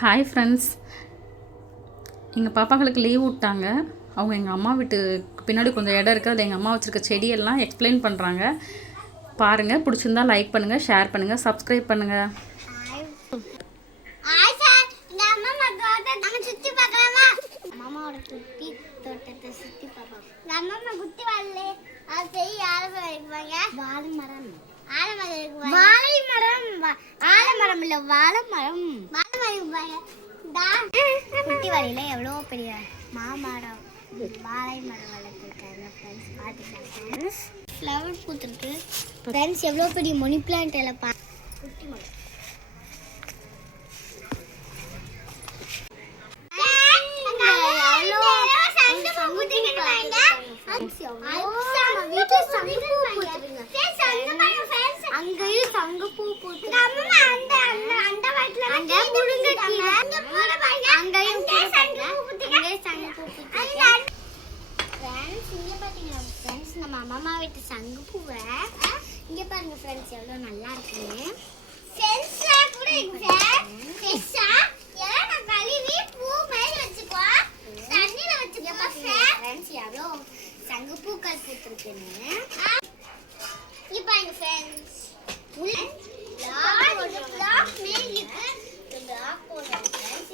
Hi friends, எங்கள் பாப்பாக்களுக்கு leave விட்டாங்க. அவங்க எங்கள் அம்மா வீட்டுக்கு பின்னாடி கொஞ்சம் இடம் இருக்குது, அதில் எங்கள் அம்மா வச்சுருக்க செடியெல்லாம் எக்ஸ்பிளைன் பண்ணுறாங்க. பாருங்கள், பிடிச்சிருந்தா லைக் பண்ணுங்கள், ஷேர் பண்ணுங்கள், சப்ஸ்கிரைப் பண்ணுங்கள். குட்டி வழியில எவ்வளோ பெரிய மாமரம் வாழை மரம் வளர்த்துருக்காங்க ஃப்ரெண்ட்ஸ். பார்த்துக்கலாம் ஃப்ளவர் பூத்துருக்கு ஃப்ரெண்ட்ஸ். எவ்வளோ பெரிய மணி பிளான்ட் எல்லாம் குட்டி மரம். அங்கேயும் சங்குப்பூ பூத்து நம்ம அம்மா வீட்டு சங்குப்பூவை இங்க பாருங்க ஃப்ரெண்ட்ஸ், எவ்வளவு நல்லா இருக்குன்னு. எவ்வளோ சங்குப்பூக்கள் பூத்துருக்குன்னு இங்க பாருங்க ஃப்ரெண்ட்ஸ்.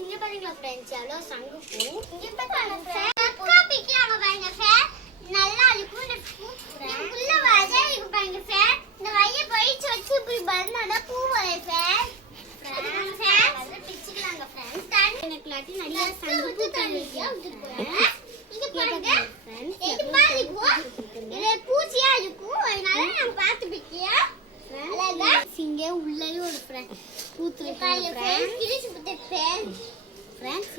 இங்க பாருங்களா ஃப்ரெண்ட்ஸ், எவ்வளோ சங்குப்பூ. இங்க பாருங்க நல்லா இருக்கும். இதுக்குள்ள வர இருக்கு பாருங்க ஃப்ரெண்ட். இந்த வய போயிச்சு வச்சு இப்படி பண்ணாத பூ வர ஃப்ரெண்ட். பிச்சுக்கலாங்க ஃப்ரெண்ட்ஸ். எனக்கு லாட்டி நிறைய சங்குப்பூ தண்ணியா விட்டுறேன். இங்க பாருங்க ஃப்ரெண்ட்ஸ், இது பாருங்க இது பூச்சியா இருக்கும். அதனால நான் பார்த்து பிக்கியா அழகா இங்க உள்ளே ஒரு ஃப்ரெண்ட் பூத்துருக்கு ஃப்ரெண்ட்ஸ். கிழிச்சு புட்டு ஃப்ரெண்ட்ஸ்.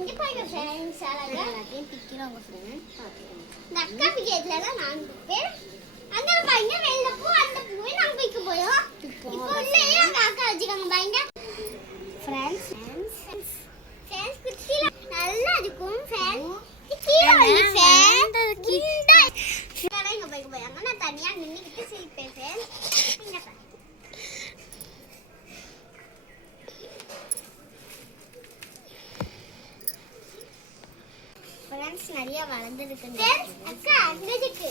இங்க பாருங்க ஃப்ரெண்ட்ஸ், அழகா எல்லாத்தையும் பிக்கிறோங்க ஃப்ரெண்ட்ஸ். பாத்துக்கோங்க. இந்த அக்கா பிக்கிறதுல தான் நான் பிப்பேன். அங்க பாருங்க வெள்ளை பூ, அந்த பூவை நாங்க பிக்க போறோம். இப்போ உள்ளே அங்க அக்கா வச்சுக்காங்க பாருங்க ஃப்ரெண்ட்ஸ். குட்டில நல்லா இருக்கும் ஃப்ரெண்ட்ஸ். கீழே வந்து ஃப்ரெண்ட் இங்க போய் நான் தனியா நின்னுக்கிட்டு சிரிப்பேன் ஃப்ரெண்ட்ஸ். ஃப்ரெண்ட்ஸ் நிறைய வளர்ந்துருக்கு. அக்கா அங்கதுக்கு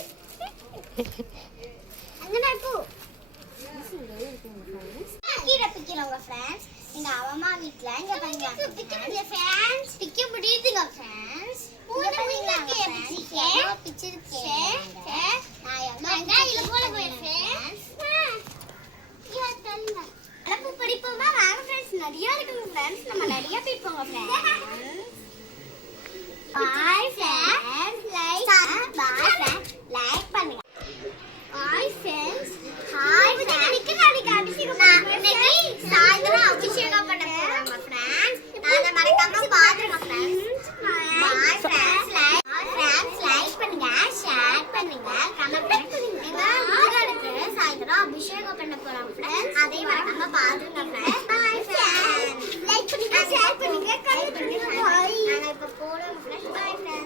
அங்கனா பூ கீரை பிக்கிறவங்க ஃப்ரெண்ட்ஸ். எங்க அம்மா வீட்ல இங்க பாருங்க பிக்க முடியல ஃப்ரெண்ட்ஸ். பிக்க முடியுதுங்க ஃப்ரெண்ட்ஸ். பூனை பிச்சிருக்கேன் பிச்சிருக்கேன். நான் இல போல போய் ஃப்ரெண்ட்ஸ். பூ பறிப்போமா வாங்க ஃப்ரெண்ட்ஸ். நிறைய இருக்குங்க ஃப்ரெண்ட்ஸ், நம்ம நிறைய பிப்போங்க ஃப்ரெண்ட்ஸ். Bye friends, like பண்ணுங்க. Bye friends. Hi friends. இன்னைக்கு சாயந்தரம் அபிஷேகம் பண்ண போறோம் ஃப்ரெண்ட்ஸ். அத மறக்காம பாருங்க ஃப்ரெண்ட்ஸ். Bye friends, like பண்ணுங்க, ஷேர் பண்ணுங்க, கமெண்ட் பண்ணுங்க. எங்க வீட்டுக்கு சாயந்தரம் அபிஷேகம் பண்ண போறோம் ஃப்ரெண்ட்ஸ். அதை மறக்காம பாருங்க ஃப்ரெண்ட்ஸ். Bye friends. லைக் பண்ணுங்க, ஷேர் பண்ணுங்க, கமெண்ட் பண்ணுங்க. நான் இப்ப போறேன் ஃப்ரெண்ட்ஸ். Bye friends.